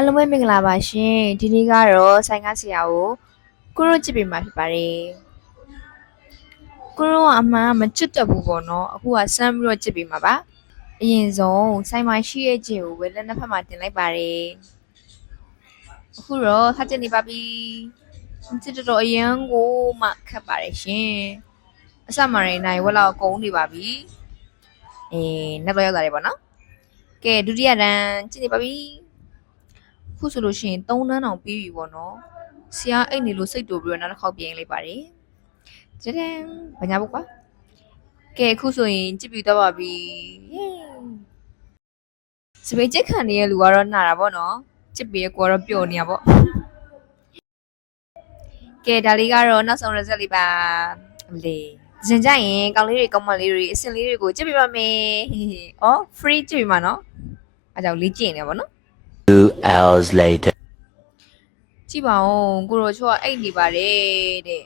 အားလုံးပဲမင်္ဂလာပါရှင်ဒီနေ့ကတော့ဆိုင်ကားဆရာကိုကြည့်ပေးမှာဖြစ်ပါတယ်ကိုရောကအမှန်မချွတ်တက်ဘူးပေါ့နော်အခုကစမ်းပြီးတော့ကြည့်ပေးမှာပါအရင်ဆုံးဆိုင်မှာရှိရဲ့ခြေကိုပဲလက်နှစ်ဖက်မှာတင်လိုက်ပါတယ်အခုတော့ခက်ကျနေပါပြီစစ်တော်အရန်ကိုမှခက်ပါတယ်ရှင်အစမှရင်းနိုင်ဝက်လောက်ကုန်းနေပါပြီနောက်တော့ရောက်လာတယ်ပေါ့နော်ကဲဒုတိယတန်းကြည့်နေပါပြီခုဆိုလို့ရှိရင်3တန်းတောင်ပြီးပြီပေါ့နော်ဆရာအိတ်နေလို့စိတ်တူပြီးတော့နောက်တစ်ခေါက်ပြင်လိုက်ပါတယ်ကျဒန်ဘာညာဖို့ကွာကဲအခုဆိုရင်ကြည့်ပြီးတော့ပါပြီစပိတ်ချက်ခံနေတဲ့လူကတော့နာတာပေါ့နော်ကြည့်ပြီးကိုကတော့ပျော်နေရပေါ့ကဲဒါလေးကတော့နောက်ဆုံး result လေးပါလေဇင်ကြရင်ကောင်းလေးတွေကောင်းမလေးတွေအစင်လေးတွေကိုကြည့်ပြပါမယ်ဩ free ကြည့်ပြမှာနော်အဲကြောင့်လေးကြည့်နေပါနော် 2 hours later ကြည့်ပါဦးကိုရောချိုကအိတ်နေပါတယ်တဲ့